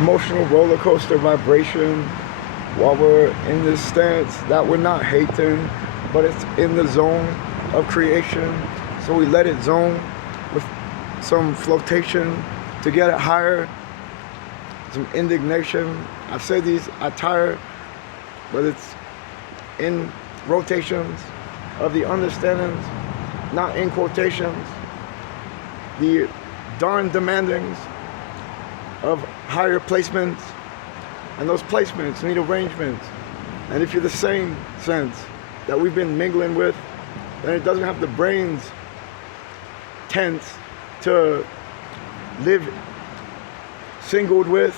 emotional roller coaster vibration while we're in this stance that we're not hating, but it's in the zone of creation. So we let it zone with some flotation to get it higher, some indignation. I've said these, I tire, but it's in rotations of the understandings, not in quotations, the darn demandings of higher placements, and those placements need arrangements. And if you're the same sense that we've been mingling with, then it doesn't have the brains tense to live singled with,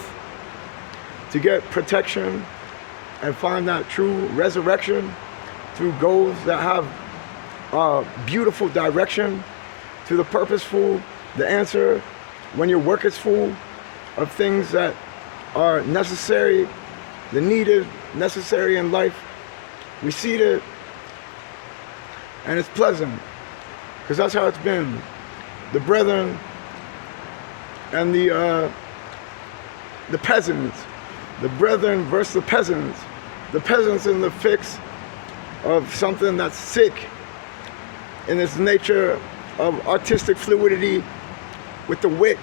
to get protection and find that true resurrection through goals that have beautiful direction, to the purposeful, the answer when your work is full of things that are necessary, the needed, necessary in life. We see it, and it's pleasant, because that's how it's been. The brethren and the peasants, the brethren versus the peasants in the fix of something that's sick in its nature of artistic fluidity with the wick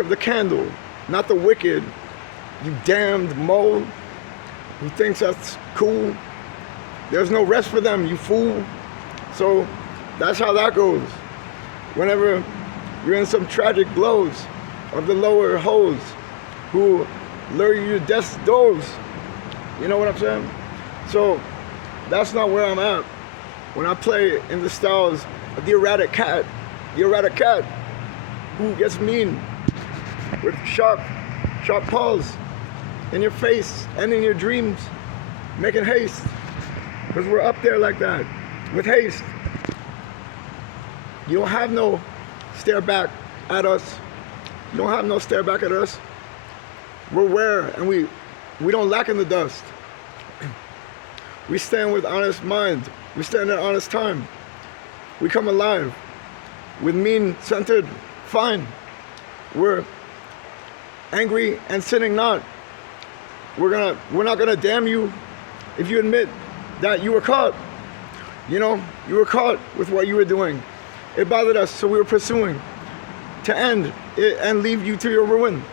of the candle, not the wicked, you damned mole who thinks that's cool. There's no rest for them, you fool. So that's how that goes. Whenever you're in some tragic blows of the lower hoes who lure you to death's doors, you know what I'm saying? So that's not where I'm at when I play in the styles of the erratic cat who gets mean with sharp paws in your face and in your dreams, making haste, because we're up there like that, with haste. You don't have no stare back at us. You don't have no stare back at us. We're aware, and we don't lack in the dust. We stand with honest mind. We stand at honest time. We come alive with mean-centered fine. We're angry and sinning not. We're not gonna damn you if you admit that you were caught. You know, you were caught with what you were doing. It bothered us, so we were pursuing to end it and leave you to your ruin.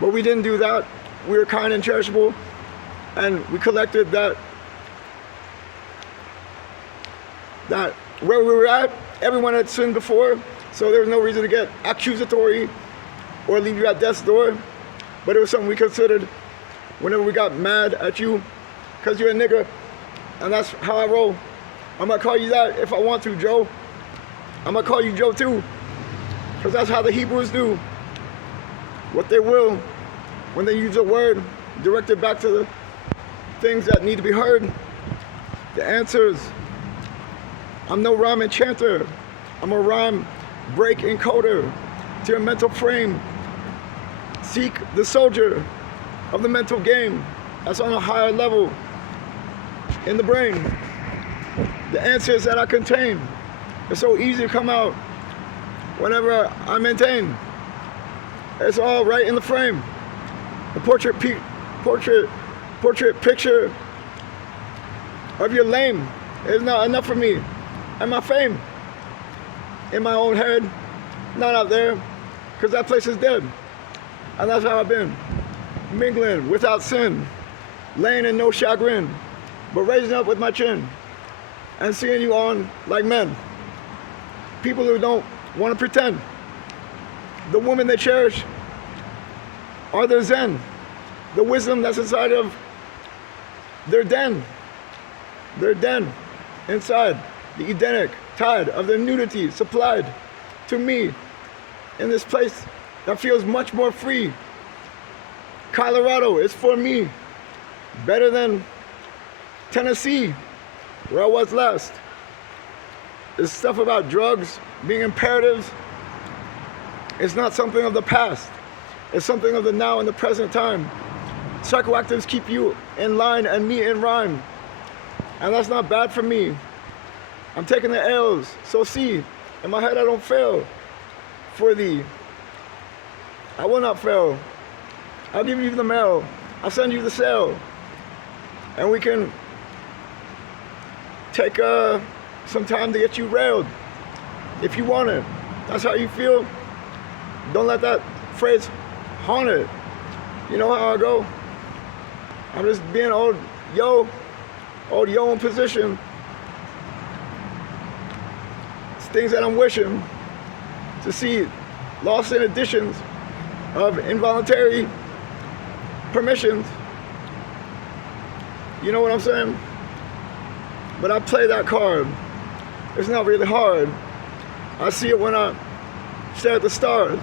But we didn't do that. We were kind and charitable, and we collected that where we were at, everyone had sinned before, so there was no reason to get accusatory or leave you at death's door. But it was something we considered whenever we got mad at you because you're a nigga, and that's how I roll. I'm gonna call you that if I want to, Joe. I'm gonna call you Joe too, because that's how the Hebrews do what they will when they use a word directed back to the things that need to be heard, the answers. I'm no rhyme enchanter. I'm a rhyme break encoder to your mental frame. Seek the soldier of the mental game that's on a higher level in the brain. The answers that I contain, it's so easy to come out whenever I maintain. It's all right in the frame. The portrait picture of your lame is not enough for me and my fame. In my own head, not out there, because that place is dead. And that's how I've been, mingling without sin, laying in no chagrin, but raising up with my chin and seeing you on like men. People who don't want to pretend. The woman they cherish are their zen, the wisdom that's inside of their den inside the Edenic tide of their nudity supplied to me in this place that feels much more free. Colorado is for me, better than Tennessee, where I was last. This stuff about drugs being imperatives is not something of the past. It's something of the now and the present time. Psychoactives keep you in line and me in rhyme. And that's not bad for me. I'm taking the L's, so see, in my head I don't fail for thee. I will not fail. I'll give you the mail. I'll send you the cell. And we can take some time to get you railed if you want it. That's how you feel. Don't let that phrase haunt it. You know how I go? I'm just being old yo in position. It's things that I'm wishing to see lost in additions of involuntary permissions. You know what I'm saying? But I play that card. It's not really hard. I see it when I stare at the stars.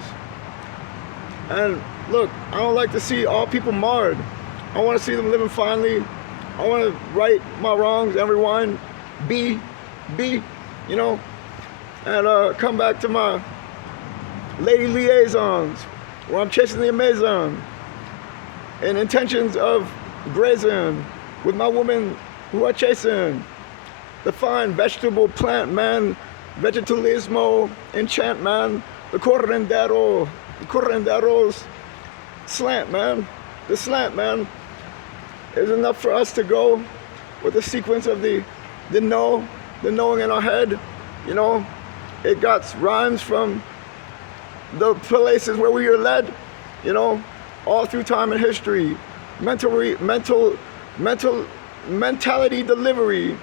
And look, I don't like to see all people marred. I want to see them living finely. I want to right my wrongs and rewind, be, you know, and come back to my lady liaisons where I'm chasing the Amazon in intentions of grazing with my women who are chasing the fine vegetable plant man, vegetalismo, enchant man, the correndero's slant man. The slant man is enough for us to go with the sequence of the knowing in our head. You know, it got rhymes from the places where we are led, you know, all through time and history. Mentality delivery.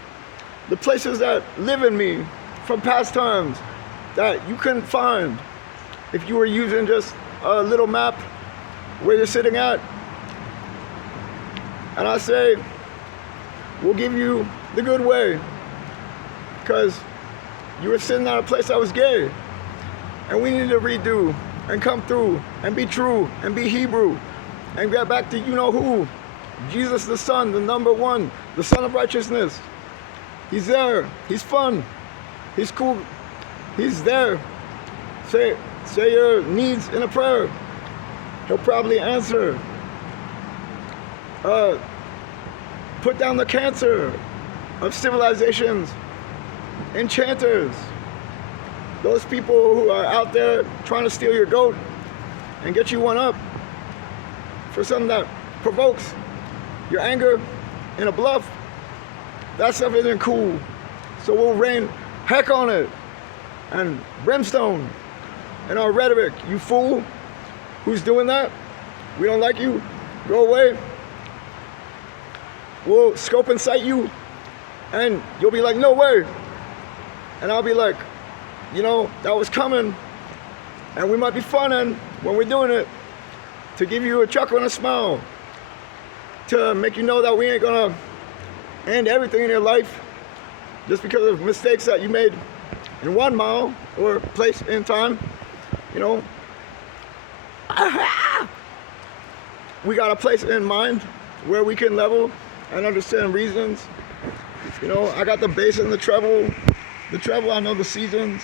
The places that live in me from past times that you couldn't find if you were using just a little map where you're sitting at. And I say, we'll give you the good way, because you were sitting at a place that was gay, and we need to redo and come through and be true and be Hebrew and get back to you know who. Jesus the Son, the number one, the Son of Righteousness. He's there. He's fun. He's cool. He's there. Say your needs in a prayer. He'll probably answer. Put down the cancer of civilizations, enchanters, those people who are out there trying to steal your goat and get you one up for something that provokes your anger in a bluff. That stuff isn't cool. So we'll rain heck on it and brimstone in our rhetoric. You fool who's doing that, we don't like you, go away. We'll scope and sight you and you'll be like, no way. And I'll be like, you know, that was coming, and we might be funning when we're doing it to give you a chuckle and a smile, to make you know that we ain't gonna end everything in your life just because of mistakes that you made in 1 mile or place in time. You know, we got a place in mind where we can level and understand reasons. You know, I got the bass and the treble. The treble, I know the seasons.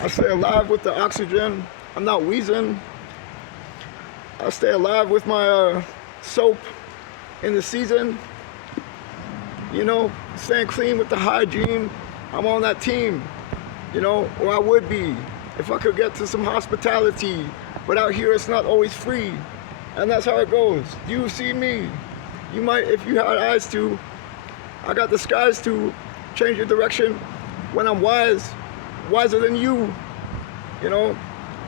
I stay alive with the oxygen. I'm not wheezing. I stay alive with my soap in the season. You know, staying clean with the hygiene. I'm on that team, you know, or I would be if I could get to some hospitality. But out here, it's not always free. And that's how it goes. You see me. You might, if you had eyes to, I got the skies to change your direction when I'm wiser than you know,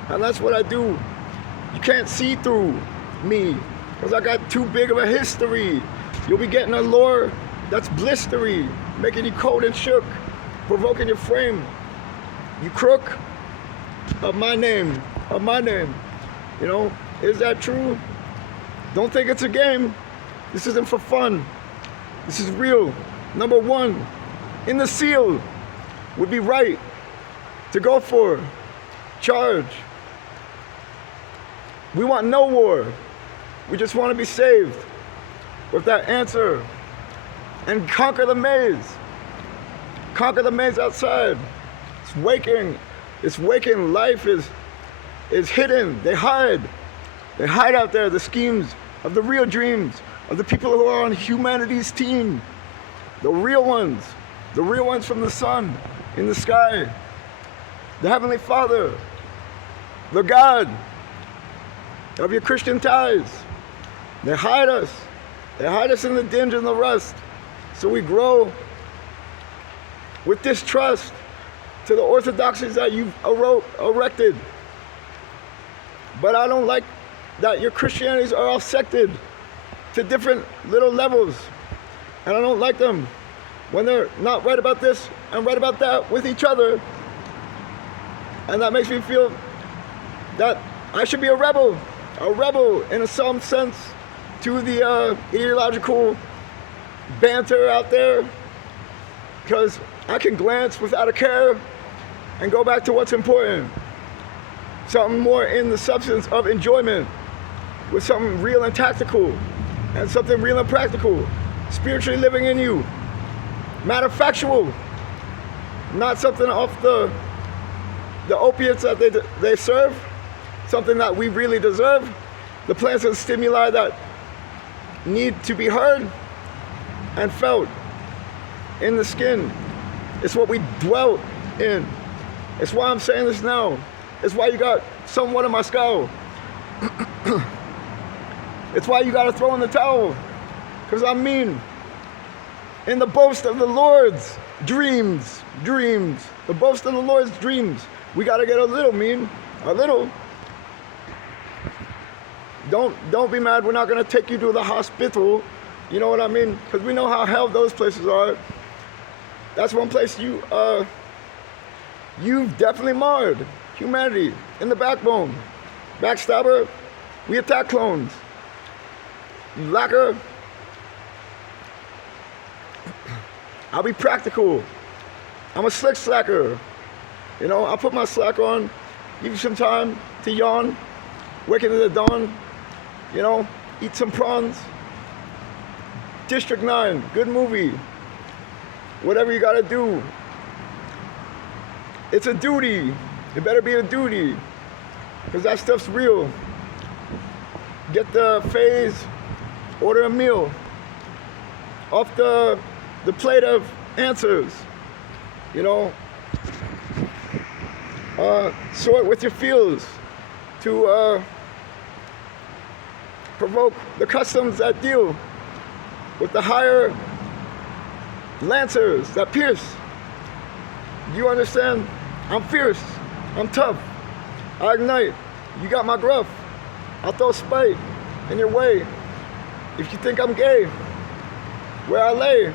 and that's what I do. You can't see through me, because I got too big of a history. You'll be getting a lore that's blistery, making you cold and shook, provoking your frame. You crook of my name, you know, is that true? Don't think it's a game. This isn't for fun. This is real. Number one, in the seal would be right to go for, charge. We want no war. We just want to be saved with that answer and conquer the maze. Conquer the maze outside. It's waking. It's waking. Life is hidden. They hide. They hide out there, the schemes of the real dreams of the people who are on humanity's team. The real ones from the sun in the sky. The Heavenly Father, the God of your Christian ties. They hide us. They hide us in the dinge and the rust. So we grow with distrust to the orthodoxies that you've erected. But I don't like that your Christianities are all sected to different little levels. And I don't like them when they're not right about this and right about that with each other. And that makes me feel that I should be a rebel in some sense to the ideological banter out there, because I can glance without a care and go back to what's important. Something more in the substance of enjoyment, with something real and tactical, and something real and practical, spiritually living in you. Matter factual, not something off the opiates that they serve, something that we really deserve, the plants and stimuli that need to be heard and felt in the skin. It's what we dwell in. It's why I'm saying this now. It's why you got somewhat of my skull. It's why you got to throw in the towel. Because I mean, in the boast of the Lord's dreams, the boast of the Lord's dreams, we got to get a little mean, a little. Don't be mad, we're not going to take you to the hospital. You know what I mean? Because we know how hell those places are. That's one place you've definitely marred humanity in the backbone. Backstabber, we attack clones. Lacker, I'll be practical. I'm a slick slacker. You know, I'll put my slack on, give you some time to yawn, wake into the dawn, you know, eat some prawns. District 9, good movie. Whatever you gotta do. It's a duty. It better be a duty, because that stuff's real. Get the phase, order a meal off the plate of answers, you know. Sort with your feels to provoke the customs that deal with the higher lancers that pierce. Do you understand? I'm fierce. I'm tough. I ignite. You got my gruff. I'll throw spite in your way. If you think I'm gay, where I lay,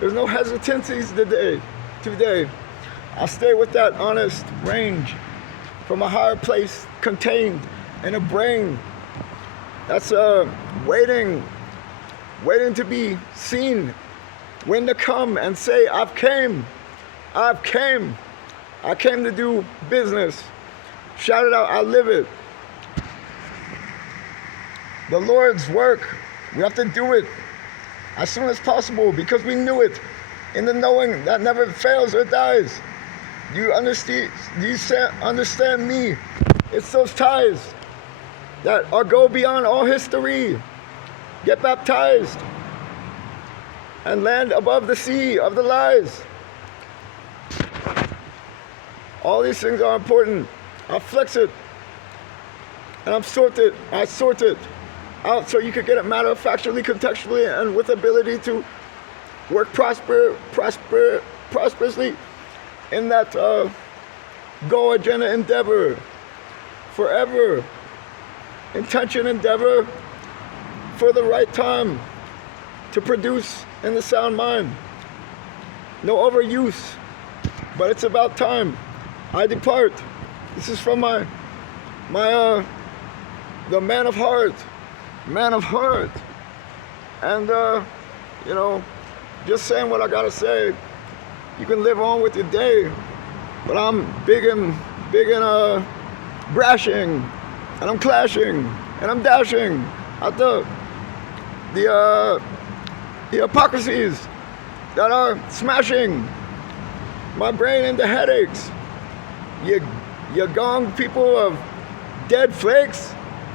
there's no hesitancies today. I'll stay with that honest range from a higher place contained in a brain that's waiting to be seen, when to come and say, I came to do business. Shout it out, I live it. The Lord's work, we have to do it as soon as possible, because we knew it in the knowing that never fails or dies. Do you understand me? It's those ties that go beyond all history. Get baptized and land above the sea of the lies. All these things are important. I flex it and I sort it out so you could get it matter of factually, contextually, and with ability to work prosperously in that goal, agenda, endeavor, forever, intention, endeavor, for the right time to produce in the sound mind. No overuse, but it's about time I depart. This is from the man of heart, and you know, just saying what I gotta say. You can live on with your day, but I'm big and brashing, and I'm clashing, and I'm dashing at the hypocrisies that are smashing my brain into headaches. You gong people of dead flakes,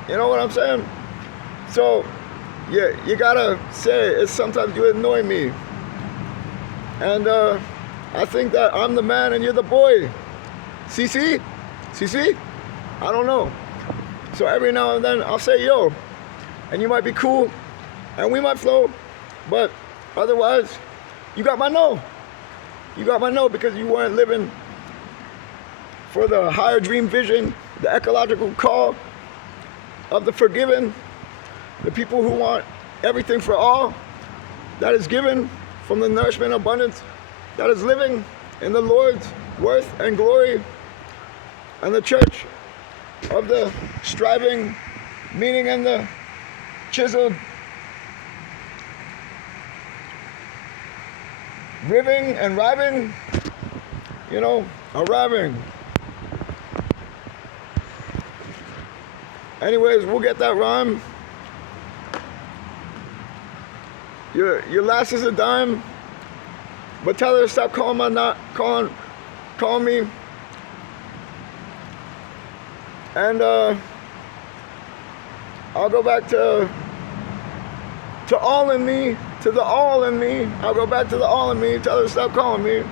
you know what I'm saying? So you gotta say it's sometimes you annoy me, and I think that I'm the man and you're the boy. CC? I don't know. So every now and then I'll say yo, and you might be cool, and we might flow, but otherwise, you got my no. You got my no because you weren't living for the higher dream vision, the ecological call of the forgiven, the people who want everything for all, that is given from the nourishment abundance, that is living in the Lord's worth and glory, and the church of the striving, meaning and the chiseled, riving and riving, arriving. Anyways, we'll get that rhyme. Your last is a dime, but tell her to stop calling me. And I'll go back to all in me, to the all in me. I'll go back to the all in me. Tell her to stop calling me.